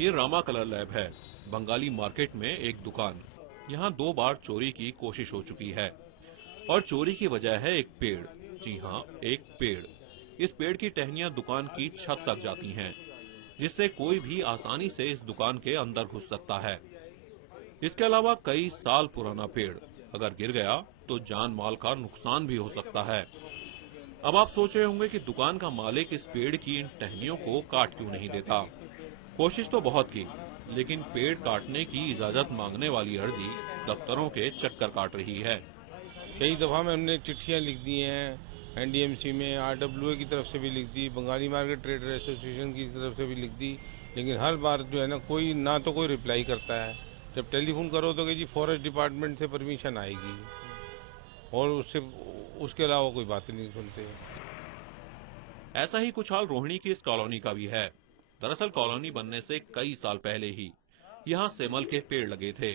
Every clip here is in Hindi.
ये रामा कलर लैब है, बंगाली मार्केट में एक दुकान। यहाँ 2 बार चोरी की कोशिश हो चुकी है और चोरी की वजह है एक पेड़। जी हाँ, एक पेड़। इस पेड़ की टहनियां दुकान की छत तक जाती हैं, जिससे कोई भी आसानी से इस दुकान के अंदर घुस सकता है। इसके अलावा कई साल पुराना पेड़ अगर गिर गया तो जान माल का नुकसान भी हो सकता है। अब आप सोच रहे होंगे कि दुकान का मालिक इस पेड़ की इन टहनियों को काट क्यों नहीं देता। कोशिश तो बहुत की, लेकिन पेड़ काटने की इजाजत मांगने वाली अर्जी दफ्तरों के चक्कर काट रही है। कई दफ़ा हमने चिट्ठियाँ लिख दी हैं, एनडीएमसी में, आरडब्ल्यूए की तरफ से भी लिख दी, बंगाली मार्केट ट्रेडर एसोसिएशन की तरफ से भी लिख दी, लेकिन हर बार जो है ना कोई रिप्लाई करता है। जब टेलीफोन करो तो कि जी फॉरेस्ट डिपार्टमेंट से परमिशन आएगी, और उसके अलावा कोई बात नहीं सुनते। ऐसा ही कुछ हाल रोहिणी की इस कॉलोनी का भी है। दरअसल कॉलोनी बनने से कई साल पहले ही यहाँ सेमल के पेड़ लगे थे।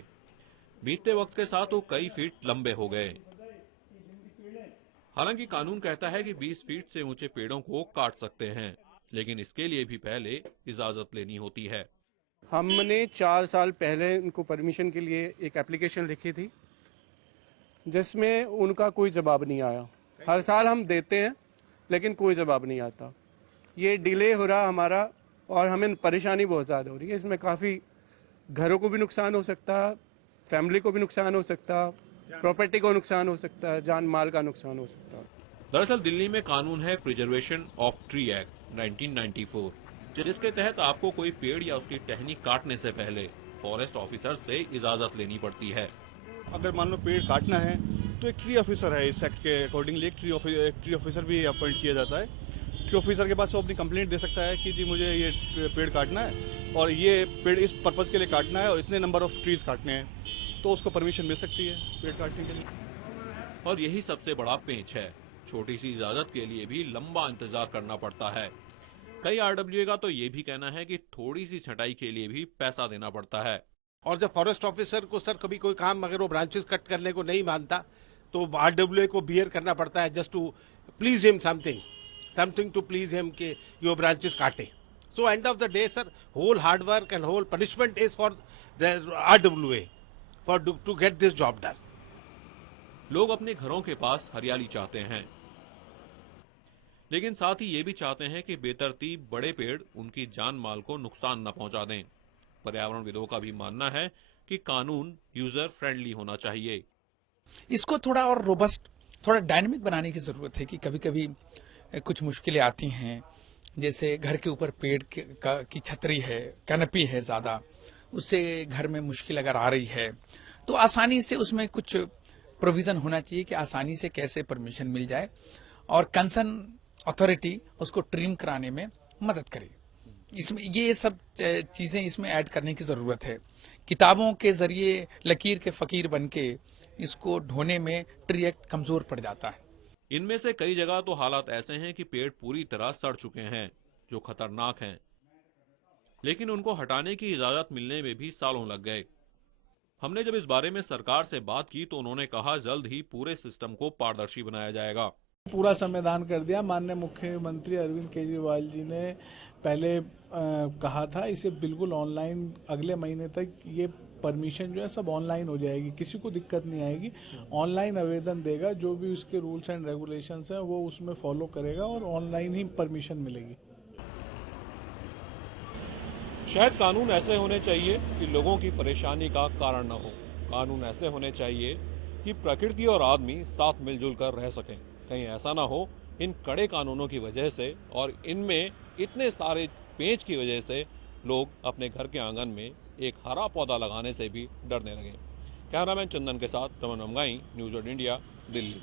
बीतते वक्त के साथ वो कई फीट लंबे हो गए। हालांकि कानून कहता है कि 20 फीट से ऊंचे पेड़ों को काट सकते हैं, लेकिन इसके लिए भी पहले इजाजत लेनी होती है। हमने 4 साल पहले इनको परमिशन के लिए एक एप्लीकेशन लिखी थी, जिसमें उनका कोई जवाब नहीं आया। हर साल हम देते हैं, लेकिन कोई जवाब नहीं आता। ये डिले हो रहा हमारा, और हमें परेशानी बहुत ज़्यादा हो रही है। इसमें काफ़ी घरों को भी नुकसान हो सकता है, फैमिली को भी नुकसान हो सकता है, प्रॉपर्टी को नुकसान हो सकता है, जान माल का नुकसान हो सकता है। दरअसल दिल्ली में कानून है प्रिजर्वेशन ऑफ ट्री एक्ट 1994, जिसके तहत आपको कोई पेड़ या उसकी टहनी काटने से पहले फॉरेस्ट ऑफिसर से इजाजत लेनी पड़ती है। अगर मान लो पेड़ काटना है तो एक ट्री ऑफिसर है, इस एक्ट के अकॉर्डिंगली एक ट्री ऑफिसर भी अपॉइंट किया जाता है। ट्री ऑफिसर के पास वो अपनी कंप्लेंट दे सकता है कि जी मुझे ये पेड़ काटना है और ये पेड़ इस पर्पज़ के लिए काटना है और इतने नंबर ऑफ ट्रीज काटने हैं, तो उसको परमिशन मिल सकती है पेड़ काटने के लिए। और यही सबसे बड़ा पेंच है, छोटी सी इजाजत के लिए भी लंबा इंतजार करना पड़ता है। कई आरडब्ल्यूए का तो ये भी कहना है कि थोड़ी सी छटाई के लिए भी पैसा देना पड़ता है। और जब फॉरेस्ट ऑफिसर को सर कभी कोई काम अगर वो ब्रांचेस कट करने को नहीं मानता, तो आरडब्ल्यूए को बियर करना पड़ता है just to please him, something to please him के यो ब्रांचेस काटे। So end of the day sir, whole hard work and whole punishment is for the RWA for to get this job done. लोग अपने घरों के पास हरियाली चाहते हैं, लेकिन साथ ही ये भी चाहते हैं कि बेतरतीब बड़े पेड़ उनकी जान माल को नुकसान न पहुंचा दें। पर्यावरणविदों का भी मानना है कि कानून यूजर फ्रेंडली होना चाहिए। इसको थोड़ा और रोबस्ट, थोड़ा डायनेमिक बनाने की जरूरत है कि कभी कभी कुछ मुश्किलें आती हैं, जैसे घर के ऊपर पेड़ की छतरी है, कैनपी है ज्यादा, उससे घर में मुश्किल अगर आ रही है तो आसानी से उसमें कुछ प्रोविजन होना चाहिए कि आसानी से कैसे परमिशन मिल जाए और कंसर्न अथॉरिटी उसको ट्रिम कराने में मदद करे। इसमें ये सब चीजें इसमें ऐड करने की जरूरत है। किताबों के जरिए लकीर के फकीर बनके इसको ढोने में ट्री एक्ट कमजोर पड़ जाता है। इनमें से कई जगह तो हालात ऐसे हैं कि पेड़ पूरी तरह सड़ चुके हैं, जो खतरनाक हैं, लेकिन उनको हटाने की इजाजत मिलने में भी सालों लग गए। हमने जब इस बारे में सरकार से बात की तो उन्होंने कहा जल्द ही पूरे सिस्टम को पारदर्शी बनाया जाएगा। पूरा संविधान कर दिया। माननीय मुख्यमंत्री अरविंद केजरीवाल जी ने पहले कहा था, इसे बिल्कुल ऑनलाइन, अगले महीने तक ये परमिशन जो है सब ऑनलाइन हो जाएगी, किसी को दिक्कत नहीं आएगी। ऑनलाइन आवेदन देगा, जो भी उसके रूल्स एंड रेगुलेशंस हैं वो उसमें फॉलो करेगा और ऑनलाइन ही परमिशन मिलेगी। शायद कानून ऐसे होने चाहिए कि लोगों की परेशानी का कारण न हो। कानून ऐसे होने चाहिए कि प्रकृति और आदमी साथ मिलजुल कर रह सकें। कहीं ऐसा ना हो इन कड़े कानूनों की वजह से और इनमें इतने सारे पेंच की वजह से लोग अपने घर के आंगन में एक हरा पौधा लगाने से भी डरने लगे। कैमरामैन चंदन के साथ रमन अमगाई, न्यूज़ 8 इंडिया, दिल्ली।